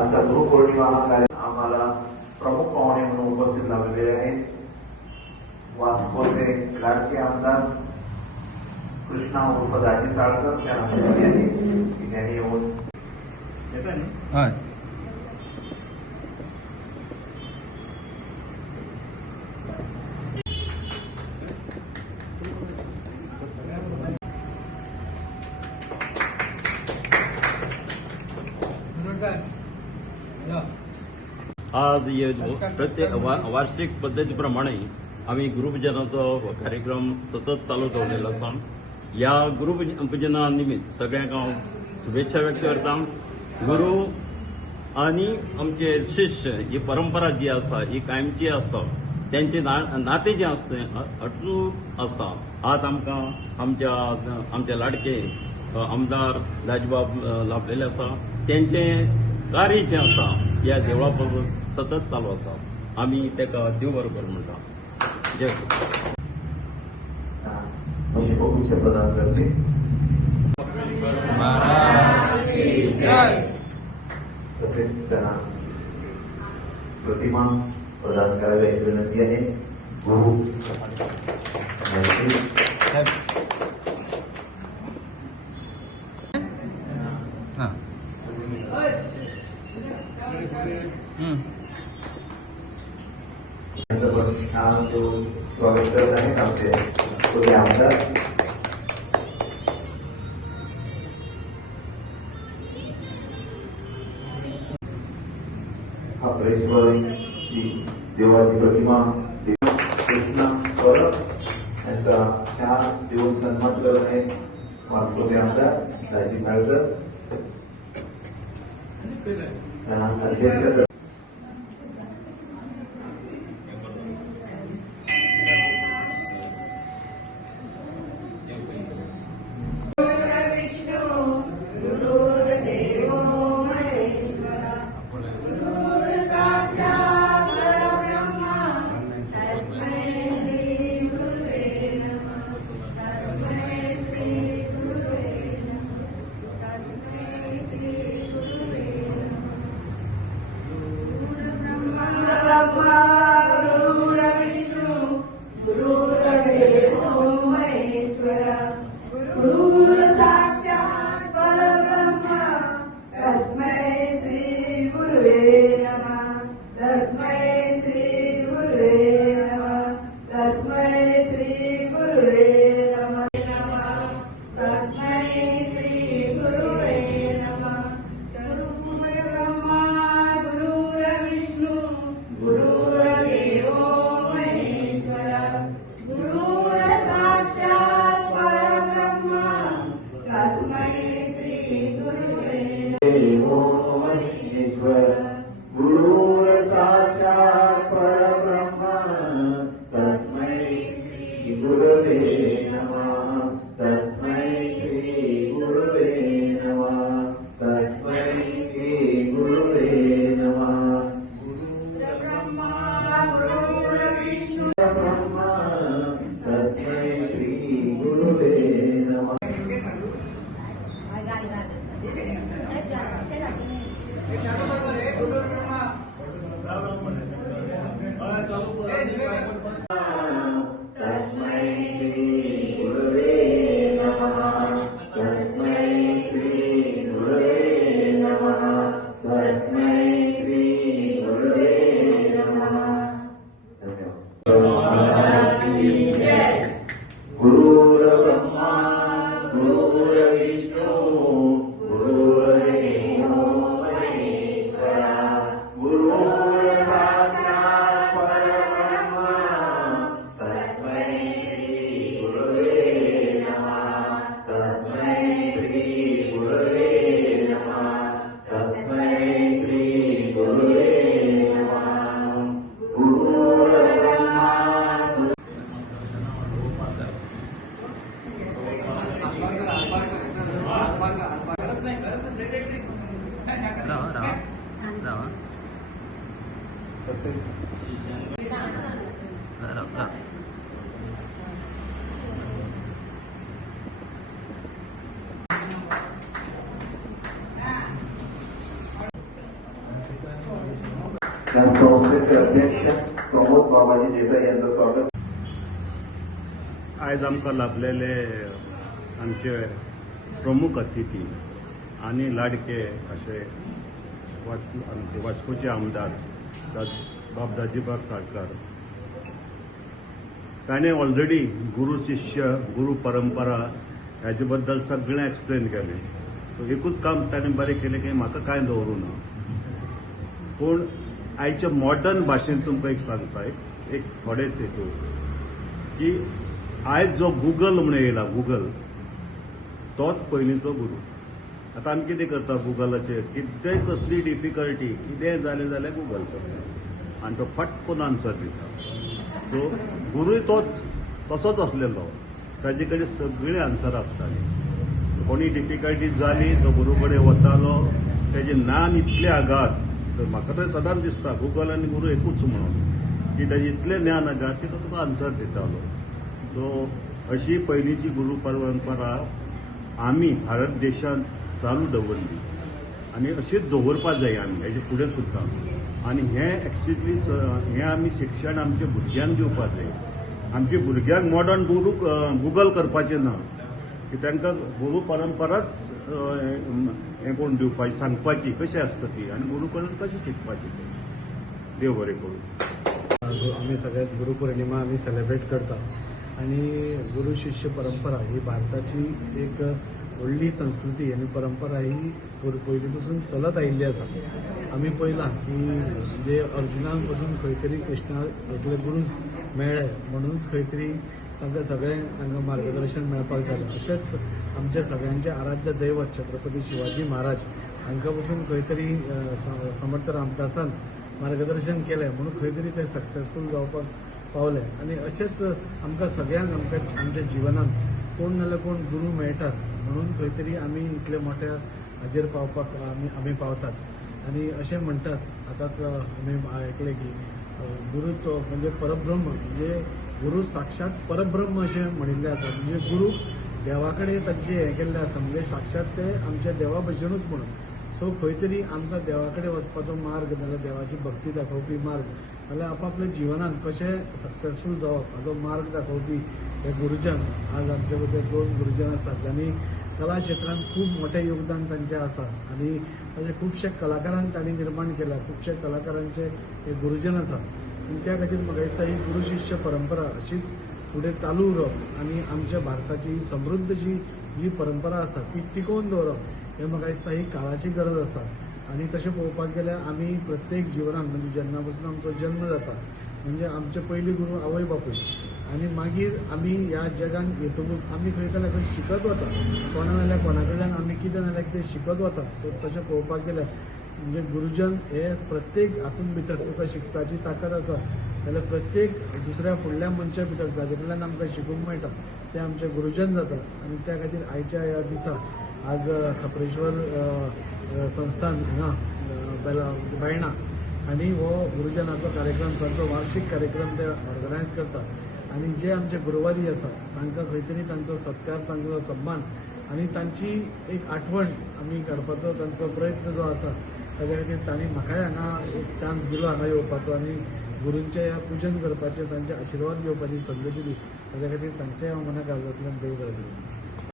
असा गुरुपौर्णिमा हा कार्यक्रम आम्हाला प्रमुख पाहुणे म्हणून उपस्थित लाभलेले आहेत. वास्कोचे लाडके आमदार कृष्णा उर्फ दाजी साळकर त्यांना यांनी येऊन आज प्रत्येक वार्षिक पद्धतीप्रमाणे आम्ही गुरुपूजनाचो कार्यक्रम सतत चालू दवरलेलो आसा. ह्या गुरुपूजना निमित्त सगळ्यांक शुभेच्छा व्यक्त करता. गुरु आनी आमचे शिष्य ही परंपरा जी आसा ही कायमची आसा. त्यांचे नाते जे आसता अटूट आसता. आज आमकां आमचे लाडके आमदार दाजीबाब लाभलेले आसा. त्यांचे कार्य जे आसा ह्या देवळा पासून सतत चालू आसा. आमी तेका देव बरो कर म्हणटा. जय प्रदान करते. तसेच त्यांना प्रतिमा प्रदान करावी अशी विनंती आहे. गुरु स्वागत करत आहेत आमचे पुढे आमदार हा प्रेसवर देवाची प्रतिमा कृष्णा परब यांचा चार देऊन सन्मान करत आहे. वास्तवचे आमदार दाजी साळकर अध्यक्ष संस्थेचे अध्यक्ष प्रमोद बाबाजी देसाई यांचं स्वागत. आयज आमकां लाभलेले आमचे प्रमुख अतिथी आणि लाडके असे आमचे वास्कोचे आमदार बाब दाजीबाब साळकार. ताणें ऑलरेडी गुरु शिष्य गुरु परंपरा हाजे बद्दल सगळें एक्सप्लेन केलें. सो एकूच काम ताणें बरें केलें की म्हाका कांय दवरूं ना, पूण आयच्या मॉडर्न भाशेन तुमकां एक सांगता एक थोडे तेतून की आयज जो गुगल म्हणून येयला, गुगल तोच पयलींचो गुरू. आतां आमी कितें करता गुगलाचेर, कितेंय कसली डिफिकल्टी कितेंय जालें जाल्यार गुगल करता आनी तो फटकून आन्सर दिता. सो गुरूय तसोच आसलेलो, ताजे कडेन सगळीं आन्सर आसतालीं. कोणी डिफिकल्टी जाली तो गुरू कडेन वतालो, तेजें ज्ञान इतलें आगाध. तर म्हाका तर सदांच दिसता गुगल आनी गुरू एकूच म्हणून, की ताजें इतलें ज्ञान आगाध की तो तुका आन्सर दितालो. सो अशी पयलींची गुरू परंपरा आमी भारत देशांत चालू दवरली आनी अशीच दवरपाक जाय आमी हेजे फुडें सुद्दां. आनी हें एक्चुअली हें आमी शिक्षण आमच्या भुरग्यांक दिवपाक जाय. आमच्या भुरग्यांक मॉडर्न गुगल करपाचें ना, की तांकां गुरू परंपराच हें कोण दिवपाची सांगपाची कशी आसता ती आनी गुरू कडून कशी शिकपाची ती. देव बरें करूं. आम्ही सगळ्याच गुरुपौर्णिमा आम्ही सेलिब्रेट करता आणि गुरु शिष्य परंपरा ही भारताची एक व्हडली संस्कृती आणि परंपरा ही पयलींपासून चलत आयिल्ली आसा. आमी पळयलां की जे अर्जुनाक पासून खंय तरी कृष्णा असले गुरू मेळ्ळे म्हणूनच खंय तरी तांकां सगळें तांकां मार्गदर्शन मेळपाक जालें. अशेंच आमचे सगळ्यांचे आराध्य दैवत छत्रपती शिवाजी महाराज हांकां पासून खंय तरी समर्थ रामदासान मार्गदर्शन केलें म्हणून खंय तरी ते सक्सेसफूल जावपाक पावले. आणि अशेंच आमकां सगळ्यांक आमच्या जिवनांत कोण नाल्यार कोण गुरू मेळटात म्हणून खंय तरी आमी इतले मोठ्या हाजेर पावपाक आमी पावतात. आणि अशें म्हणटात आतांच आमी आयकलें की गुरू तो म्हणजे परब्रह्म, म्हणजे गुरू साक्षात परब्रह्म अशें म्हणिल्लें आसा. म्हणजे गुरू देवा कडेन तांचें हें केल्लें आसा, म्हणजे साक्षात ते आमच्या देवा भशेनूच म्हणून. सो खंय तरी आमकां देवा कडेन वचपाचो मार्ग नाल्यार देवाची भक्ती दाखोवपी मार्ग नाल्यार आपआपल्या जिवनांत कशें सक्सेसफूल जावप हाचो मार्ग दाखोवपी हे गुरुजन. आज आमचे बद्दल 2 गुरुजन आसात ज्यांनी कला क्षेत्रांत खूब मोठें योगदान तांचें आसा आनी ताचे खुबशे कलाकारांक तांणी निर्माण केला. खुबशे कलाकारांचे हे गुरुजन आसा आनी त्या खातीर म्हाका दिसता ही गुरु शिष्य परंपरा अशीच फुडें चालू उरप आनी आमच्या भारताची समृद्ध जी परंपरा आसा ती टिकोवन दवरप हें म्हाका दिसता ही काळाची गरज आसा. आनी तशें पळोवपाक गेल्यार आमी प्रत्येक जिवनांत म्हणजे जेन्ना पासून आमचो जन्म जाता म्हणजे आमचे पयलीं गुरू आवय बापूय आनी मागीर आमी ह्या जगांत येतकूच आमी खंय ना खंय शिकत वता. कोणा नाल्यार कोणा कडल्यान आमी कितें नाल्यार कितें शिकत वता. सो तशें पळोवपाक गेल्यार म्हणजे गुरुजन हे प्रत्येक हातूंत भितर तुका शिकपाची ताकद आसा जाल्यार प्रत्येक दुसऱ्या फुडल्या मनशा भितर जाचे कडल्यान आमकां शिकूंक मेळटा ते आमचे गुरुजन जातात. आनी त्या खातीर आयच्या ह्या दिसा आज खप्रेश्वर संस्थान हांगा बायणा आनी हो गुरुजनाचो कार्यक्रम तांचो वार्षिक कार्यक्रम ते ऑर्गनायज करतात. आनी जे आमचे गुरुवारी आसा तांकां खंय तरी तांचो सत्कार तांचो सन्मान आनी तांची एक आठवण आमी काडपाचो तांचो प्रयत्न जो आसा ताच्या खातीर तांणी म्हाकाय हांगा एक चान्स दिलो हांगा येवपाचो आनी गुरूंचें ह्या पुजन करपाचें तांचे आशिर्वाद घेवपाची संद दिली. ताच्या खातीर तांचेय हांव मना काळजांतल्यान देव बरें करूं.